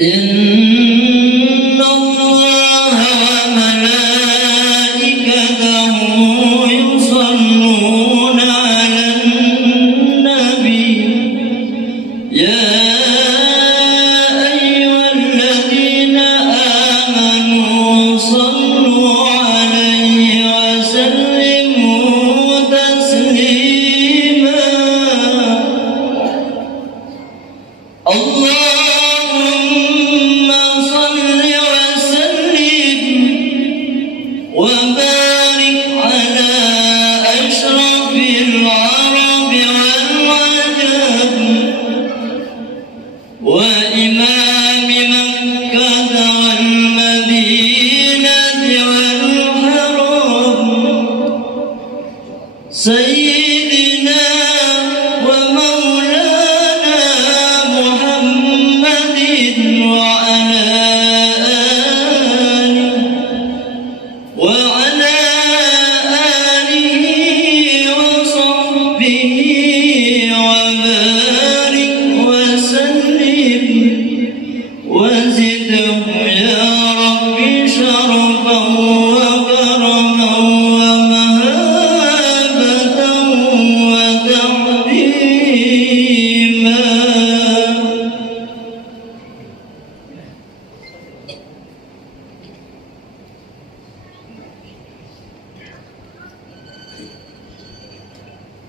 إن الله وملائكته يصلون على النبي يا أيها الذين آمنوا صلوا عليه وسلموا تسليما اللهم صل وسلم وبارك على أشرف العرب والعجم وإمام مكة والمدينة والحرم سيدنا ومولانا محمد وعلى آله وصحبه وبارك وسلم وزده يا رب شرفا وكرما ومهابة وتعظيما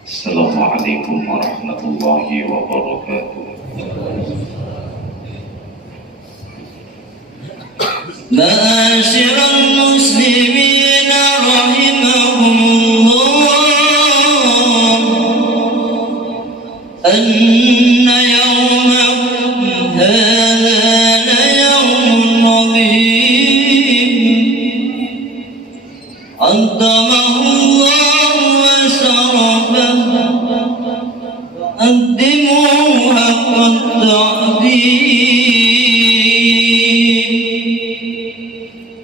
السلام عليكم ورحمة الله وبركاته. معاشر المسلمين رحمهم الله أن يومكم هذا ليوم عظيم عظمه الله وشرفه قدموا حق التعظيم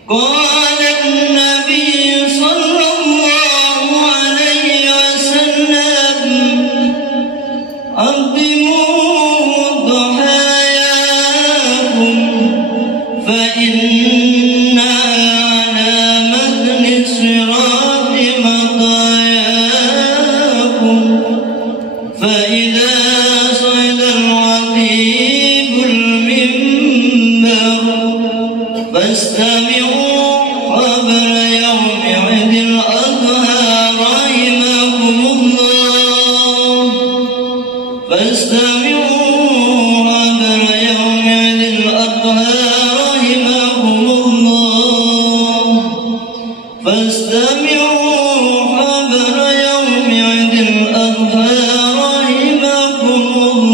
قال النبي صلى الله عليه وسلم عظموا ضحاياكم فإنها على متن الصراط مطاياكم فإذا صعد الخطيب المنبر فاستمعوا قبل يوم عيد الأضحى رحمكم الله فاستمعوا قبل يوم عيد الأضحى رحمكم الله فاستمعوا قبل يوم عيد الأضحى رحمكم الله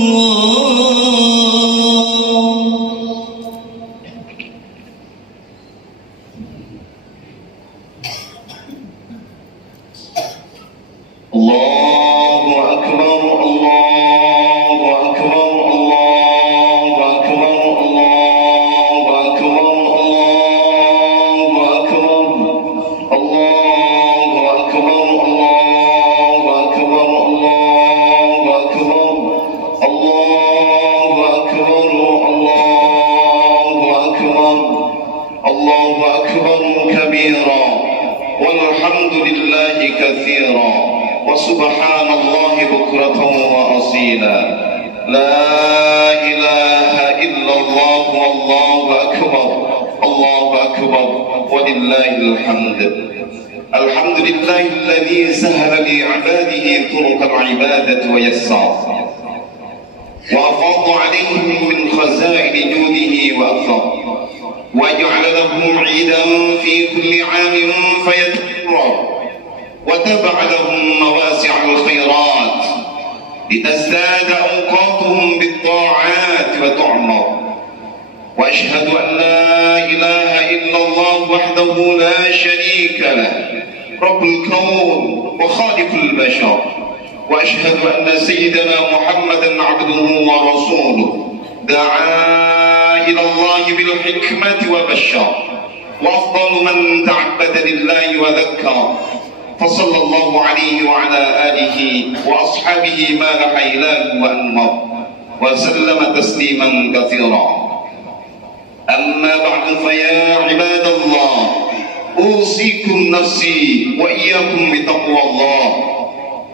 الله أكبر الله أكبر الله أكبر الله أكبر الله أكبر الله أكبر الله أكبر الله أكبر الله أكبر الله أكبر الله أكبر كبيرا والحمد لله كثيرا وسبحان الله بكرة وأصيلا لا إله إلا الله والله أكبر الله أكبر ولله الحمد الحمد لله الذي سهل لعباده طرق العبادة ويسر وأفاض عليهم من خزائن جوده وأثر وجعل لهم عيدا في كل عام فيتكرر وتبع لهم مواسع الخيرات لتزداد أوقاتهم بالطاعات وتعمر وأشهد أن لا إله إلا الله وحده لا شريك له رب الكون وخالق البشر وأشهد أن سيدنا محمدا عبده ورسوله دعا إلى الله بالحكمة وبشر وأفضل من تعبد لله وذكر فصلى الله عليه وعلى آله وأصحابه ما لحيلان وأنمر وسلم تسليما كثيرا أما بعد فيا عباد الله أوصيكم نفسي وإياكم بتقوى الله.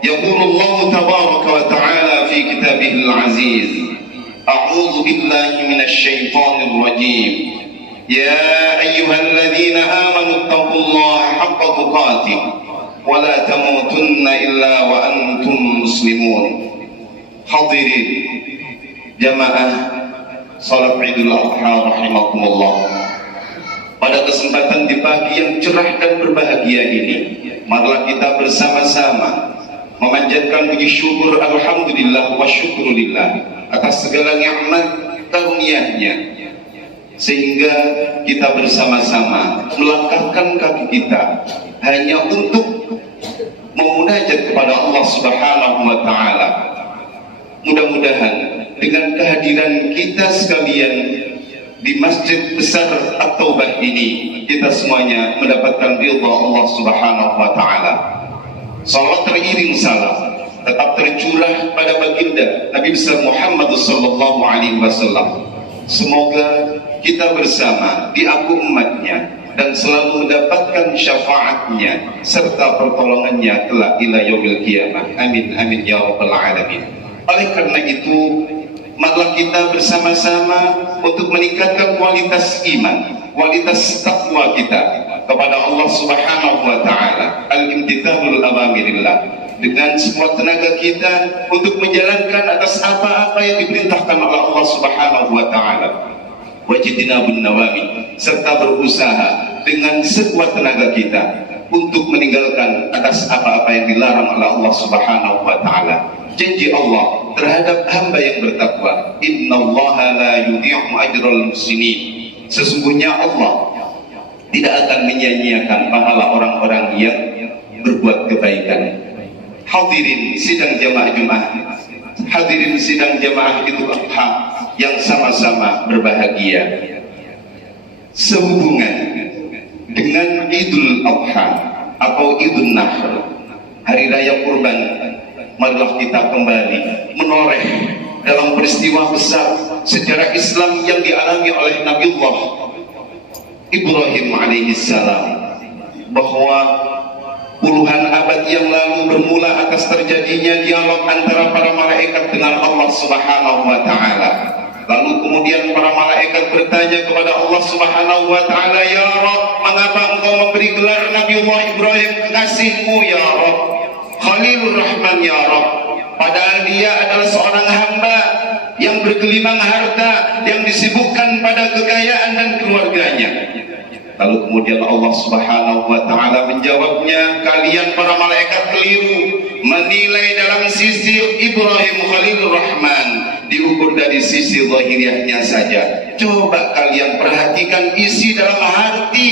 يقول الله تبارك وتعالى في كتابه العزيز: أعوذ بالله من الشيطان الرجيم. يا أيها الذين آمنوا اتقوا الله حق تقاته ولا تموتن إلا وأنتم مسلمون. Hadirin jamaah salat Idul Adha rahimakumullah. Pada kesempatan di pagi yang cerah dan berbahagia ini, marilah kita bersama-sama memanjatkan puji syukur alhamdulillah wa syukurillah atas segala nikmat karunia-Nya, sehingga kita bersama-sama melangkahkan kaki kita hanya untuk memunajat kepada Allah Subhanahu wa taala. Mudah-mudahan dengan kehadiran kita sekalian di Masjid Besar At-Taubah ini, kita semuanya mendapatkan ridha Allah Subhanahu wa taala. Salawat teriring salam tetap tercurah pada baginda Nabi besar Muhammad sallallahu alaihi wasallam. Semoga kita bersama diaku umatnya dan selalu mendapatkan syafaatnya serta pertolongannya kelak ila yaumil qiyamah. Amin amin ya rabbal alamin. Oleh karena itu, marilah kita bersama-sama untuk meningkatkan kualitas iman, kualitas takwa kita kepada Allah Subhanahu wa taala, al-imtithalul awamirillah, dengan semua tenaga kita untuk menjalankan atas apa-apa yang diperintahkan oleh Allah Subhanahu wa taala, wajtinabun nawami, serta berusaha dengan sekuat tenaga kita untuk meninggalkan atas apa-apa yang dilarang oleh Allah Subhanahu wa taala. Janji Allah terhadap hamba yang bertakwa, innallaha la yudhi'u ajral muhsinin. Sesungguhnya Allah tidak akan menyia-nyiakan pahala orang-orang yang berbuat kebaikan. Hadirin sidang jamaah Jumat, hadirin sidang jamaah Idul Adha yang sama-sama berbahagia. Sehubungan dengan Idul Adha atau Idul Nahr, hari raya kurban, marilah kita kembali menoreh dalam peristiwa besar sejarah Islam yang dialami oleh Nabiullah Ibrahim alaihissalam, bahwa puluhan abad yang lalu bermula atas terjadinya dialog antara para malaikat dengan Allah Subhanahu wa taala. Lalu kemudian para malaikat bertanya kepada Allah Subhanahu wa taala, ya Rabb, mengapa engkau memberi gelar Nabiullah Ibrahim kekasihmu ya Rabb, Khalilur Rahman ya Rabb, padahal dia adalah seorang hamba yang bergelimang harta, yang disibukkan pada kekayaan dan keluarganya. Lalu kemudian Allah Subhanahu wa taala menjawabnya, kalian para malaikat keliru menilai dalam sisi Ibrahim Khalilur Rahman diukur dari sisi zahiriahnya saja. Coba kalian perhatikan isi dalam hati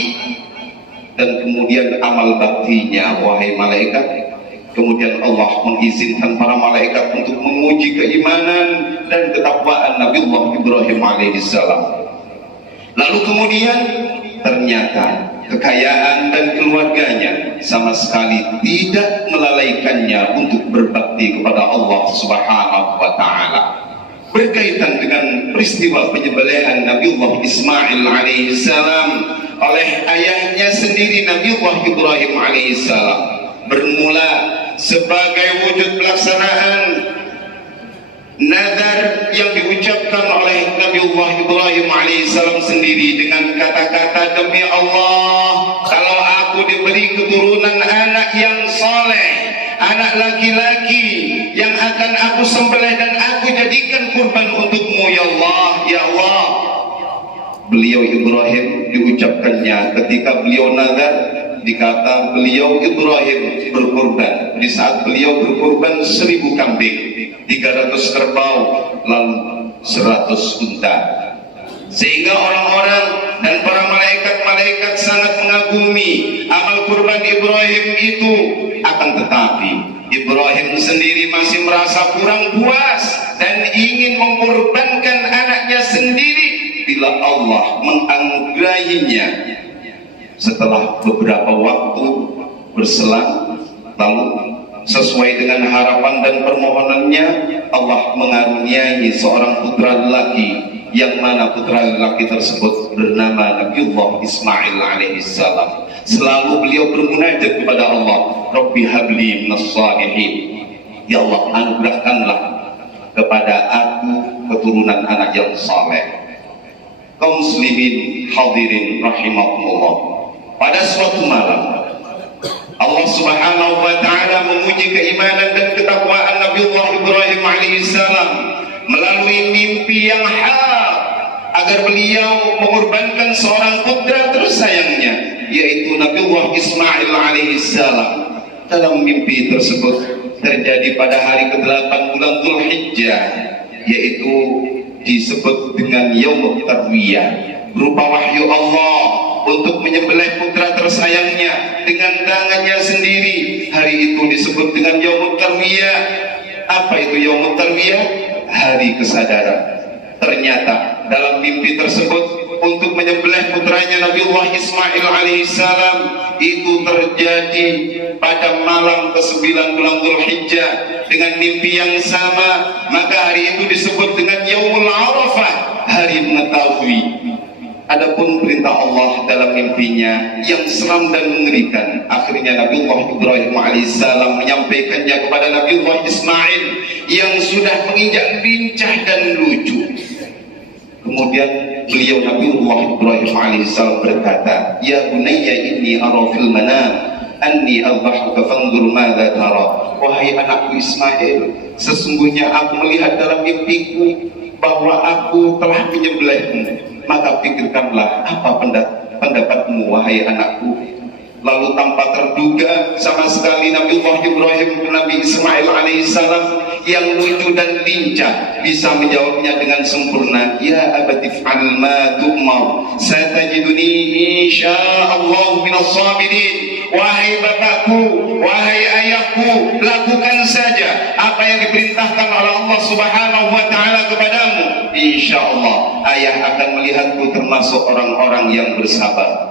dan kemudian amal baktinya, wahai malaikat. Kemudian Allah mengizinkan para malaikat untuk menguji keimanan dan ketakwaan Nabiullah Ibrahim alaihissalam. Lalu kemudian ternyata kekayaan dan keluarganya sama sekali tidak melalaikannya untuk berbakti kepada Allah Subhanahu wa taala. Berkaitan dengan peristiwa penyembelihan Nabiullah Ismail alaihissalam oleh ayahnya sendiri Nabiullah Ibrahim alaihissalam, bermula sebagai wujud pelaksanaan nazar yang diucapkan oleh Nabiullah Ibrahim alaihissalam sendiri dengan kata-kata, demi Allah, kalau aku diberi keturunan anak yang soleh, anak laki-laki yang akan aku sembelih dan aku jadikan kurban untukmu ya Allah, ya Allah. Beliau Ibrahim diucapkannya ketika beliau nazar, dikata beliau Ibrahim berkurban. Di saat beliau berkurban 1000 kambing, 300 kerbau, lalu 100 unta. Sehingga orang-orang dan para malaikat-malaikat sangat mengagumi amal kurban Ibrahim itu. Akan tetapi Ibrahim sendiri masih merasa kurang puas dan ingin mengorbankan anaknya sendiri bila Allah menganugerahinya. Setelah beberapa waktu berselang, lalu sesuai dengan harapan dan permohonannya, Allah mengaruniai seorang putra lelaki yang mana putra lelaki tersebut bernama Nabiullah Ismail alaihissalam. Selalu beliau bermunajat kepada Allah, Rabbi habli minas salihin, ya Allah anugerahkanlah kepada aku keturunan anak yang saleh. Kaum muslimin hadirin rahimakumullah, pada suatu malam Allah Subhanahu wa taala memuji keimanan dan ketakwaan Nabiullah Ibrahim alaihissalam melalui mimpi yang hak agar beliau mengorbankan seorang putra tersayangnya, yaitu Nabiullah Ismail alaihissalam. Dalam mimpi tersebut terjadi pada hari ke-8 bulan Dzulhijjah, yaitu disebut dengan Yaumut Tarwiyah, berupa wahyu Allah untuk menyembelih putra tersayangnya dengan tangannya sendiri. Hari itu disebut dengan Yaumut Tarwiyah. Apa itu Yaumut Tarwiyah? Hari kesadaran. Ternyata dalam mimpi tersebut untuk menyembelih putranya Nabiullah Ismail alaihissalam itu terjadi pada malam ke-9 bulan Dzulhijjah dengan mimpi yang sama. Maka hari itu disebut dengan Yaumul Arafah, hari mengetahui. Adapun perintah Allah dalam mimpinya yang seram dan mengerikan, akhirnya Nabiullah Ibrahim alaihissalam menyampaikannya kepada Nabiullah Ismail yang sudah menginjak lincah dan lucu. Kemudian beliau Nabiullah Ibrahim alaihissalam berkata, ya bunayya inni ara fil manam anni adbahuka fanzur madza tara. Wahai anakku Ismail, sesungguhnya aku melihat dalam mimpiku bahwa aku telah menyembelihmu, maka pikirkanlah apa pendapatmu wahai anakku. Lalu tanpa terduga sama sekali Nabiullah Ibrahim Nabi Ismail alaihissalam yang lucu dan lincah bisa menjawabnya dengan sempurna, ya abati fa'al ma tu'mar satajiduni insyaallah minas sabirin. Wahai bapakku, wahai ayahku, lakukan saja apa yang diperintahkan oleh Allah Subhanahu wa taala kepadamu. Insyaallah ayah akan melihatku termasuk orang-orang yang bersabar.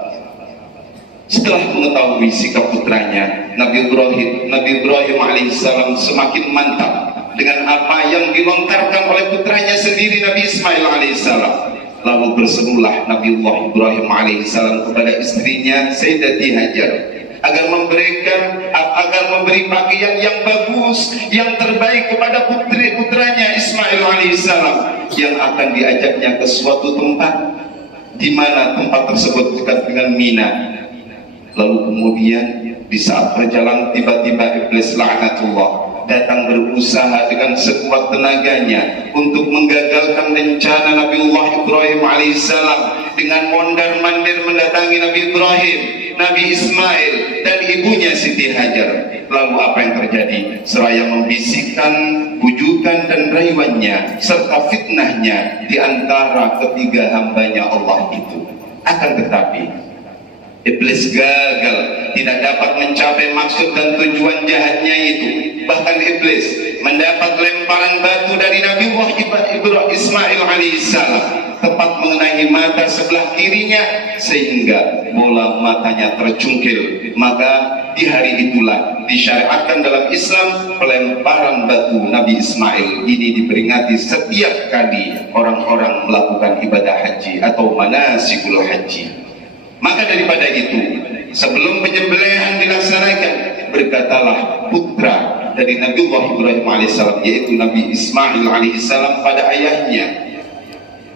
Setelah mengetahui sikap putranya, Nabi Ibrahim alaihissalam semakin mantap dengan apa yang dilontarkan oleh putranya sendiri Nabi Ismail alaihissalam. Lalu berserulah Nabiullah Ibrahim alaihissalam kepada istrinya Sayyidati Hajar agar memberi pakaian yang bagus, yang terbaik kepada putranya Ismail alaihissalam yang akan diajaknya ke suatu tempat di mana tempat tersebut dekat dengan Mina. Lalu kemudian di saat berjalan tiba-tiba iblis laknatullah datang berusaha dengan sekuat tenaganya untuk menggagalkan rencana Nabiullah Ibrahim alaihissalam dengan mondar-mandir mendatangi Nabi Ibrahim, Nabi Ismail dan ibunya Siti Hajar. Lalu apa yang terjadi? Seraya membisikkan bujukan dan rayuannya serta fitnahnya di antara ketiga hambanya Allah itu. Akan tetapi iblis gagal, tidak dapat mencapai maksud dan tujuan jahatnya itu. Bahkan iblis mendapat lemparan batu dari Nabiullah Ismail alaihissalam tepat mengenai mata sebelah kirinya sehingga bola matanya tercungkil. Maka di hari itulah disyariatkan dalam Islam pelemparan batu Nabi Ismail ini diperingati setiap kali orang-orang melakukan ibadah haji atau manasikul haji. Maka daripada itu, sebelum penyembelihan dilaksanakan, berkatalah putra dari Nabiullah Ibrahim alaihissalam, yaitu Nabi Ismail alaihissalam pada ayahnya,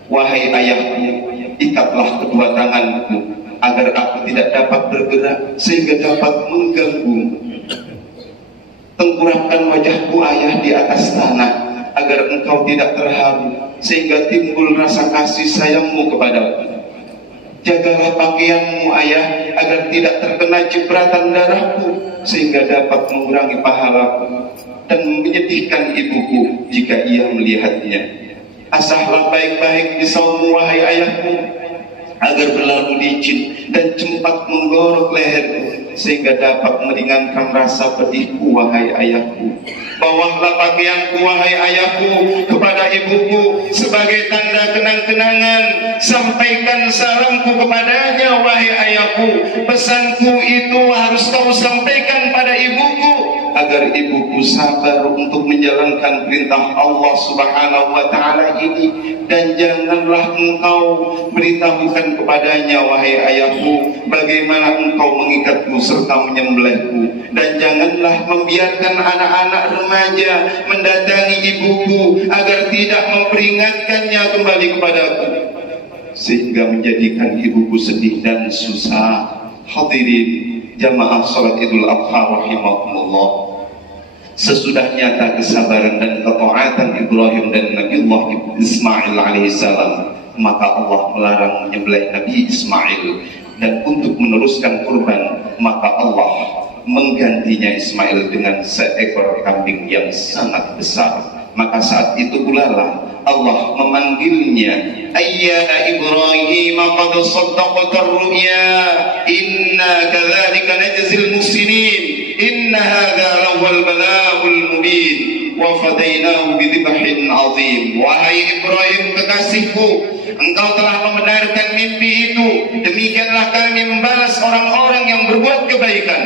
wahai ayahku, ikatlah kedua tanganku agar aku tidak dapat bergerak sehingga dapat mengganggu. Tengkurapkan wajahku ayah di atas tanah agar engkau tidak terharu sehingga timbul rasa kasih sayangmu kepadaku. Jagalah pakaianmu ayah agar tidak terkena cipratan darahku sehingga dapat mengurangi pahalaku dan menyedihkan ibuku jika ia melihatnya. Asahlah baik-baik di saummu wahai ayahku agar berlalu licin dan cepat menggorok leherku sehingga dapat meringankan rasa pedihku wahai ayahku. Bawahlah pakaianku wahai ayahku kepada ibuku sebagai tanda kenang-kenangan. Sampaikan salamku kepadanya wahai ayahku. Pesanku itu harus kau sampaikan pada ibuku agar agar ibuku sabar untuk menjalankan perintah Allah Subhanahu wa Ta'ala ini, dan janganlah engkau beritahukan kepadanya, wahai ayahku, bagaimana engkau mengikatku serta menyembelihku, dan janganlah membiarkan anak-anak remaja mendatangi ibuku agar tidak memperingatkannya kembali kepadaku, sehingga menjadikan ibuku sedih dan susah. Hadirin jamaah salat Idul Adha rahimakumullah, sesudah nyata kesabaran dan ketaatan Ibrahim dan Nabiullah Ismail alaihissalam, maka Allah melarang menyembelih Nabi Ismail, dan untuk meneruskan kurban maka Allah menggantinya Ismail dengan seekor kambing yang sangat besar. Maka saat itu pula lah Allah memanggilnya, ayya Ibrahim qad saddaqta ar-ru'ya inna kadzalika najzil muhsinin inna hadza lawal bala'ul mubin wa fadainahu bidhibhin 'azim. Wahai Ibrahim kekasihku, engkau telah membenarkan mimpi itu, demikianlah kami membalas orang-orang yang berbuat kebaikan,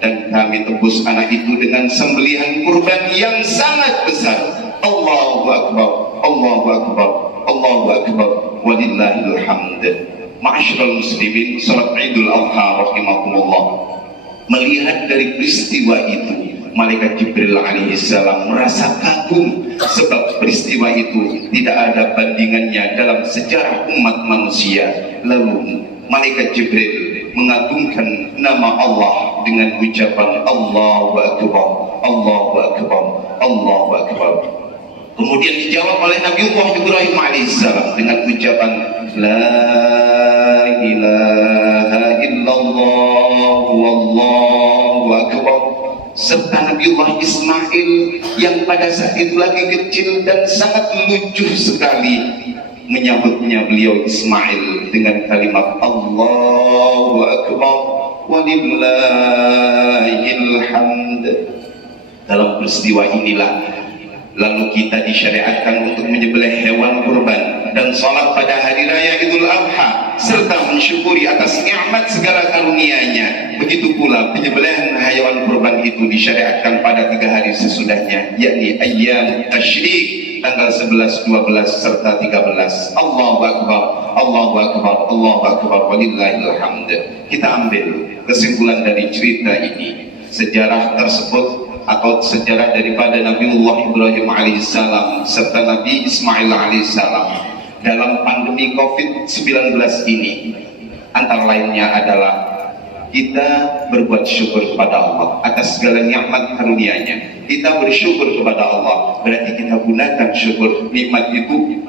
dan kami tebus anak itu dengan sembelihan kurban yang sangat besar. Allahu Akbar, Allahu Akbar, Allahu Akbar, walillahil hamd. Ma'asyiral muslimin, salat Idul Adha rahimakumullah, melihat dari peristiwa itu, malaikat Jibril alaihissalam merasa kagum, sebab peristiwa itu tidak ada bandingannya dalam sejarah umat manusia. Lalu malaikat Jibril mengagungkan nama Allah dengan ucapan Allahu Akbar, Allahu Akbar, Allahu Akbar. Kemudian dijawab oleh Nabiullah Ibrahim alaihissalam dengan ucapan La ilaha illallah wallahu akbar. Serta Nabiullah Ismail yang pada saat itu lagi kecil dan sangat lucu sekali, menyambutnya beliau Ismail dengan kalimat Allahu Akbar walillahil hamd. Dalam peristiwa inilah lalu kita disyariatkan untuk menyembelih hewan kurban dan salat pada hari raya Idul Adha, serta mensyukuri atas nikmat segala karunia-Nya. Begitu pula penyembelihan hewan kurban itu disyariatkan pada 3 hari sesudahnya, yakni ayyam tasyrik, tanggal 11, 12 serta 13. Allahu Akbar, Allahu Akbar, Allahu Akbar, walillahil hamd. Kita ambil kesimpulan dari cerita ini, sejarah tersebut atau sejarah daripada Nabiullah Ibrahim alaihissalam serta Nabi Ismail alaihissalam dalam pandemi COVID-19 ini, antara lainnya adalah kita berbuat syukur kepada Allah atas segala nikmat karunia-Nya. Kita bersyukur kepada Allah, berarti kita gunakan syukur nikmat itu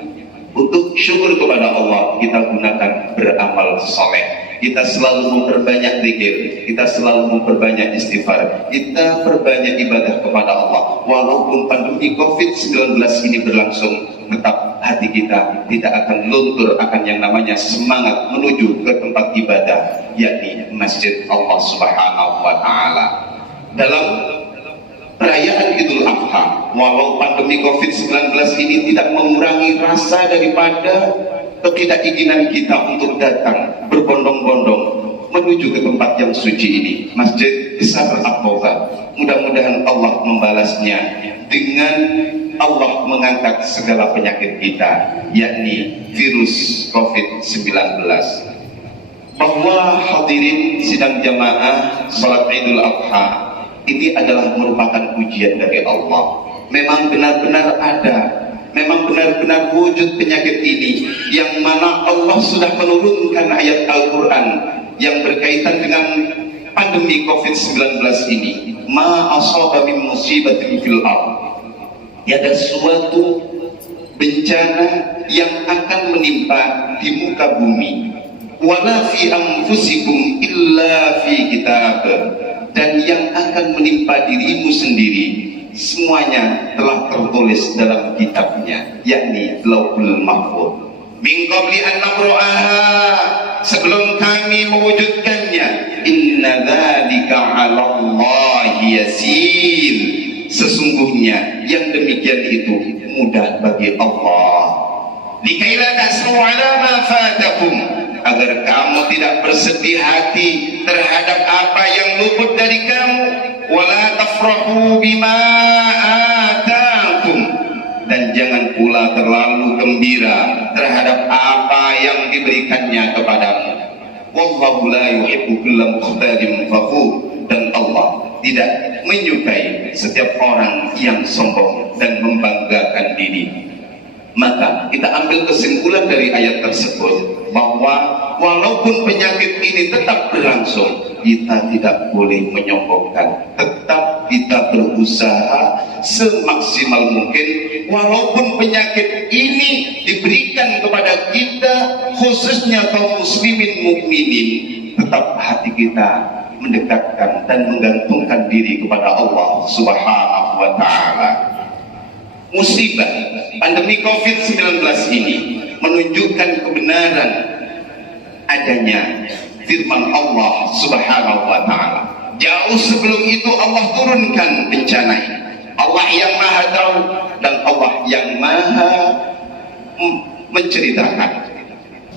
untuk syukur kepada Allah. Kita gunakan beramal soleh, kita selalu memperbanyak zikir, kita selalu memperbanyak istighfar, kita perbanyak ibadah kepada Allah. Walaupun pandemi COVID-19 ini berlangsung, tetap hati kita tidak akan luntur akan yang namanya semangat menuju ke tempat ibadah, yakni Masjid Allah Subhanahu wa Ta'ala. Dalam perayaan Idul Adha, walau pandemi COVID-19 ini tidak mengurangi rasa daripada ketidakinginan kita untuk datang berbondong-bondong menuju ke tempat yang suci ini, Masjid Besar At-Taubah. Mudah-mudahan Allah membalasnya dengan Allah mengangkat segala penyakit kita, yakni virus COVID-19. Bahwa hadirin sidang jamaah salat Idul Adha ini adalah merupakan ujian dari Allah. Memang benar-benar ada, memang benar-benar wujud penyakit ini, yang mana Allah sudah menurunkan ayat Al-Quran yang berkaitan dengan pandemi COVID-19 ini. Ma asaba min musibatin fil ardh, ada suatu bencana yang akan menimpa di muka bumi, wala fi anfusikum illa fi kitab, dan yang akan menimpa dirimu sendiri semuanya telah tertulis dalam kitabnya, yakni Lauhul Mahfuz. Min qabli an nabra'aha, sebelum kami mewujudkannya. Inna dzalika 'ala Allahi yasir, sesungguhnya yang demikian itu mudah bagi Allah. Likaila tasmu 'ala ma fatakum, agar agar kamu tidak bersedih hati terhadap apa yang luput dari kamu. Wala tafrahu bima atakum, dan jangan pula terlalu gembira terhadap apa yang diberikannya kepadamu. Wallahu la yuhibbu kulla mukhtalin fakhur, dan Allah tidak menyukai setiap orang yang sombong dan membanggakan diri. Maka kita ambil kesimpulan dari ayat tersebut bahwa walaupun penyakit ini tetap berlangsung, kita tidak boleh menyombongkan. Tetap kita berusaha semaksimal mungkin, walaupun penyakit ini diberikan kepada kita, khususnya kaum muslimin mukminin, tetap hati kita mendekatkan dan menggantungkan diri kepada Allah Subhanahu wa Ta'ala. Musibah pandemi COVID-19 ini menunjukkan kebenaran adanya firman Allah Subhanahu wa Ta'ala. Jauh sebelum itu Allah turunkan bencana ini. Allah yang maha tahu dan Allah yang maha menceritakan,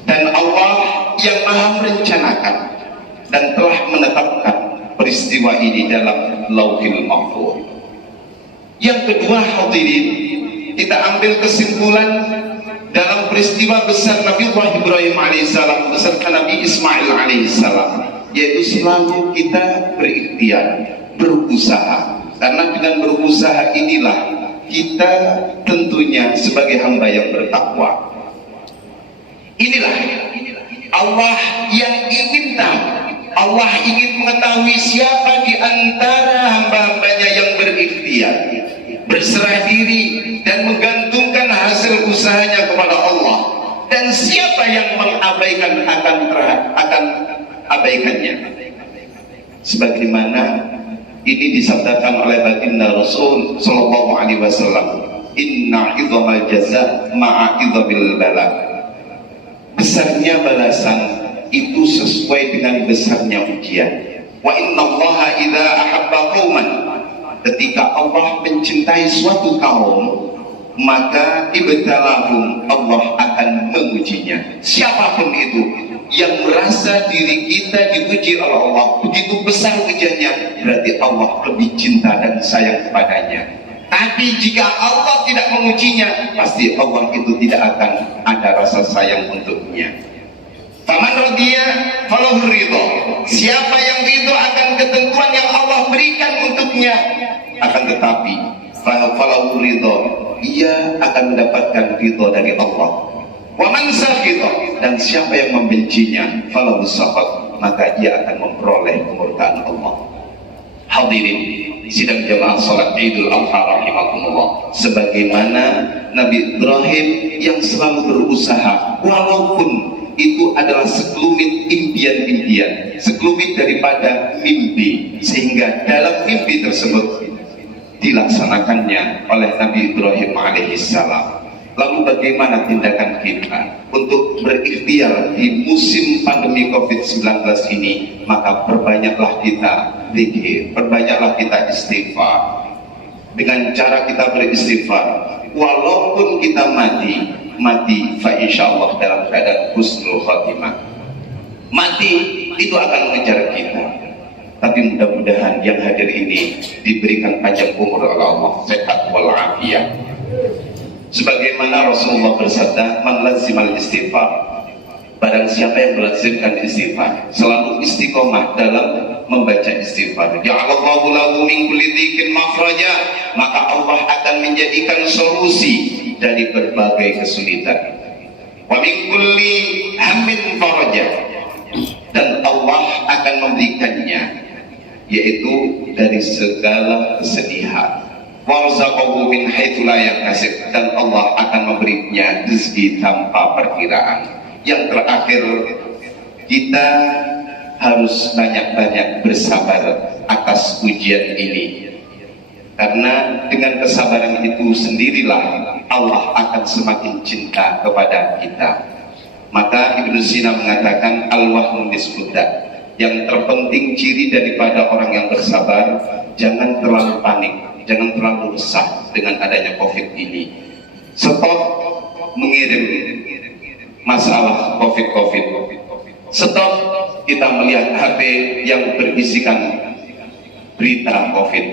dan Allah yang maha merencanakan dan telah menetapkan peristiwa ini dalam Lauhil Mahfuz. Yang kedua, hadirin, kita ambil kesimpulan dalam peristiwa besar Nabi Ibrahim alaihissalam beserta Nabi Ismail alaihissalam, yaitu selalu kita berikhtiar, berusaha, karena dengan berusaha inilah kita tentunya sebagai hamba yang bertakwa. Inilah Allah yang ingin tahu, Allah ingin mengetahui siapa di antara hamba-hambanya yang berikhtiar, berserah diri dan menggantungkan hasil usahanya kepada Allah, dan siapa yang mengabaikan akan abaikannya. Sebagaimana ini disabdakan oleh baginda Rasul sallallahu alaihi wasallam, inna idhamal jaza ma'a idhamil bala. Besarnya balasan itu sesuai dengan besarnya ujian. Wa innallaha idza ahabba qauman, ketika Allah mencintai suatu kaum, maka ibtalahum, Allah akan mengujinya. Siapapun itu yang merasa diri kita diuji oleh Allah, begitu besar ujiannya, berarti Allah lebih cinta dan sayang kepadanya. Tapi jika Allah tidak mengujinya, pasti Allah itu tidak akan ada rasa sayang untuknya. Faman radiya falahu ridha, siapa yang ridho akan ketentuan yang Allah berikan untuknya, akan tetapi falahu ridha, ia akan mendapatkan ridho dari Allah. Wa man sakhita, dan siapa yang membencinya, falahu sakhat, maka ia akan memperoleh kemurkaan Allah. Hadirin sidang jamaah salat Idul Adha rahimakumullah, sebagaimana Nabi Ibrahim yang selalu berusaha, walaupun itu adalah sekelumit impian-impian, sekelumit daripada mimpi, sehingga dalam mimpi tersebut dilaksanakannya oleh Nabi Ibrahim alaihissalam. Lalu bagaimana tindakan kita untuk berikhtiar di musim pandemi COVID-19 ini? Maka perbanyaklah kita zikir, perbanyaklah kita istighfar. Dengan cara kita beristighfar, walaupun kita mati fa insyaallah dalam keadaan husnul khatimah. Mati itu akan mengejar kita, tapi mudah-mudahan yang hadir ini diberikan panjang umur oleh Allah, sehat walafiat. Sebagaimana Rasulullah bersabda, man lazimal istighfar, barang siapa yang melazimkan istighfar, selalu istiqomah dalam membaca istighfar, ja'alallahu lahu min kulli dhikin makhraja, maka Allah akan menjadikan solusi dari berbagai kesulitan. Wa min kulli hammin faraja, dan Allah akan memberikannya, yaitu dari segala kesedihan. Warzaqahu min haitsu la yahtasib, dan Allah akan memberinya rezeki tanpa perkiraan. Yang terakhir, kita harus banyak-banyak bersabar atas ujian ini, karena dengan kesabaran itu sendirilah Allah akan semakin cinta kepada kita. Maka Ibnu Sina mengatakan al-wahnu nisbudda, yang terpenting ciri daripada orang yang bersabar, jangan terlalu panik, jangan terlalu resah dengan adanya COVID ini. Stop mengirim masalah COVID. Stop kita melihat HP yang berisikan berita COVID.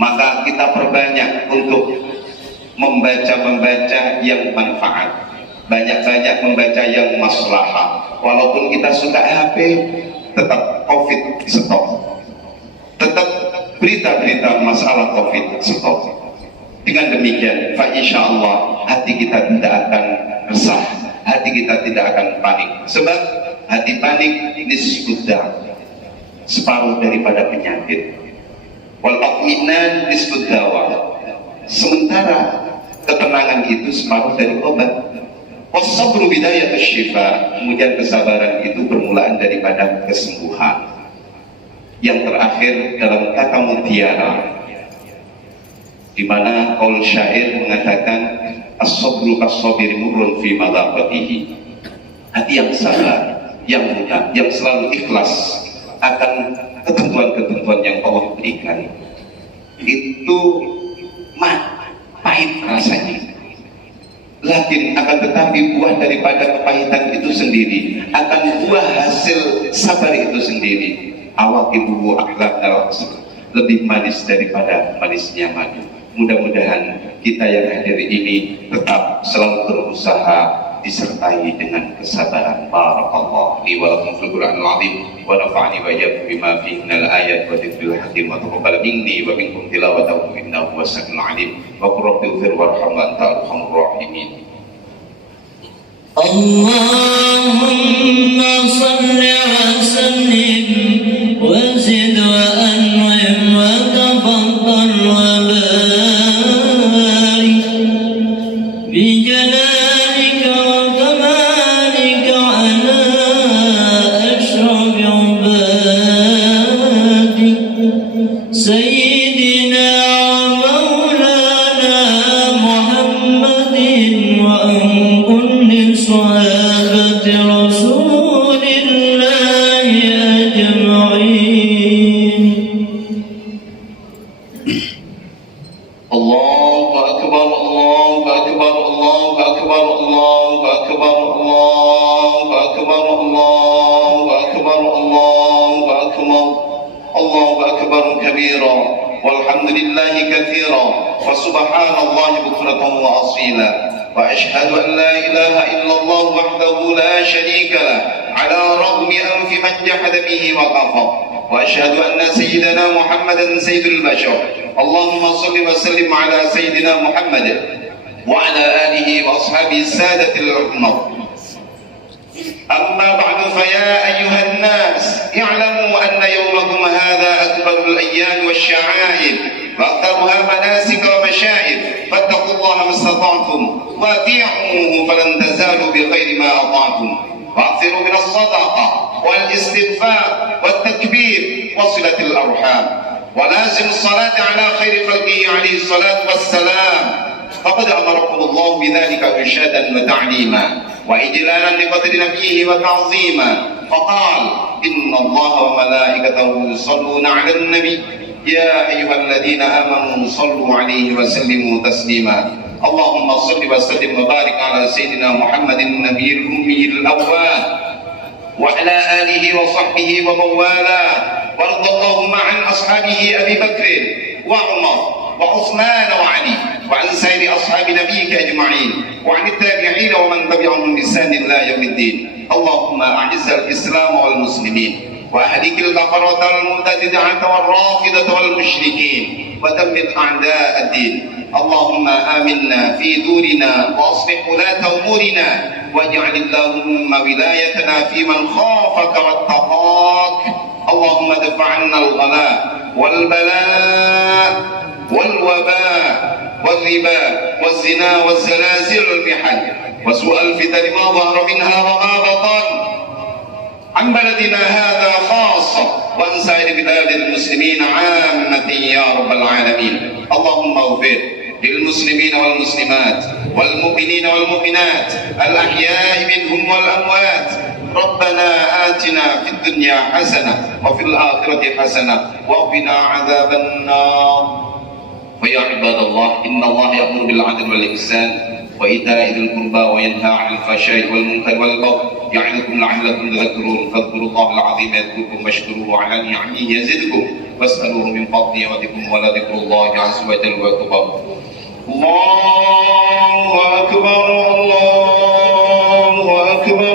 Maka kita perbanyak untuk membaca yang manfaat, banyak-banyak membaca yang maslahah. Walaupun kita suka HP, tetap COVID stop, tetap berita-berita masalah COVID stop. Dengan demikian, fa insyaallah hati kita tidak akan resah, hati kita tidak akan panik. Sebab hati panik nisbudda, separuh daripada penyakit. Wal atminan nisbuddawa, sementara ketenangan itu separuh dari obat. Wasabru bidayatus syifa, kemudian kesabaran itu permulaan daripada kesembuhan. Yang terakhir dalam kata mutiara, di mana qaul syair mengatakan as-sabru kas-sabiri murrun fi madaqatihi. Hati yang sabar, yang mudah, yang selalu ikhlas akan ketentuan-ketentuan yang Allah berikan, itu pahit rasanya. Lakin akan tetapi buah daripada kepahitan itu sendiri, akan buah hasil sabar itu sendiri, awaqibuhu aqlaq, lebih manis daripada manisnya madu. Mudah-mudahan kita yang hadir ini tetap selalu berusaha disertai dengan kesabaran. Barakallahu li wa lakum fil Qur'anil azim wa nafa'ani wa iyyakum bima fihi minal ayat wa dzikril hakim wa taqabbal minni wa minkum tilawatahu innahu was-sami'ul 'alim wa qur rabbi ighfir warham wa anta arhamur rahimin. Allahumma salli wa sallim wa zid wa an'im wa tafaddal wa barik bi jalalika wa kamalika ala ashraf ibadik sayyidina wa maulana Muhammadin wa an kulli sahabati rasulillahi ajma'in. Allahu akbar, Allahu akbar, Allahu akbar, Allahu akbar, Allahu akbar, Allahu akbar, Allahu akbar, Allahu akbar kabira, walhamdulillahi katsira, wa subhanallahi bukratan wa asila, wa ashhadu an la ilaha illallah wahdahu la sharika lah, ala raghmi anfi man jahada bihi wa kafar. وأشهد أن سيدنا محمدا سيد البشر. اللهم صل وسلم على سيدنا محمد وعلى آله وأصحابه السادة الأحمر. أما بعد فيا أيها الناس اعلموا أن يومكم هذا أكبر الأيام والشعائر وأكثرها مناسك ومشاعر، فاتقوا الله ما استطعتم وأطيعوه فلن تزالوا بخير ما أطعتم، وأكثروا من الصدقة والاستغفار والتكبير وصلة الأرحام، ولازم الصلاة على خير خلقه عليه الصلاة والسلام، فقد أمركم الله بذلك إرشادا وتعليما وإجلالا لقدر نبيه وتعظيما، فقال إن الله وملائكته يصلون على النبي يا أيها الذين آمنوا صلوا عليه وسلموا تسليما. اللهم صل وسلم وبارك على سيدنا محمد النبي الأمي الأواب وعلى آله وصحبه ومن والاه، وارض اللهم عن أصحابه أبي بكر وعمر وعثمان وعلي وعن سائر أصحاب نبيك أجمعين وعن التابعين ومن تبعهم بإحسان إلى يوم الدين. اللهم أعز الإسلام والمسلمين وأهلك الكفرة والمبتدعة والرافضة والمشركين ودمر أعداء الدين. اللهم آمنا في دورنا وأصلح ولاة أمورنا واجعل اللهم ولايتنا في من خافك واتقاك. اللهم ادفع عنا الغلاء والبلاء والوباء والربا والزنا والزلازل والمحن وسوء الفتن ما ظهر منها وما بطن عن بلدنا هذا خاصة وعن سائر بلاد المسلمين عامة يا رب العالمين. اللهم اغفر للمسلمين والمسلمات والمؤمنين والمؤمنات الأحياء منهم والأموات. ربنا آتنا في الدنيا حسنة وفي الآخرة حسنة وقنا عذاب النار. ويا عباد الله إن الله يأمر بالعدل والإحسان وإيتاء ذي القربى وينهى عن الفحشاء والمنكر والبغي يعظكم لعلكم تذكرون فاذكروا الله العظيم يذكركم واشكروه على نعمه يزدكم واسألوه من فضله يغنكم ولذكر الله عز وجل أكبر. الله أكبر الله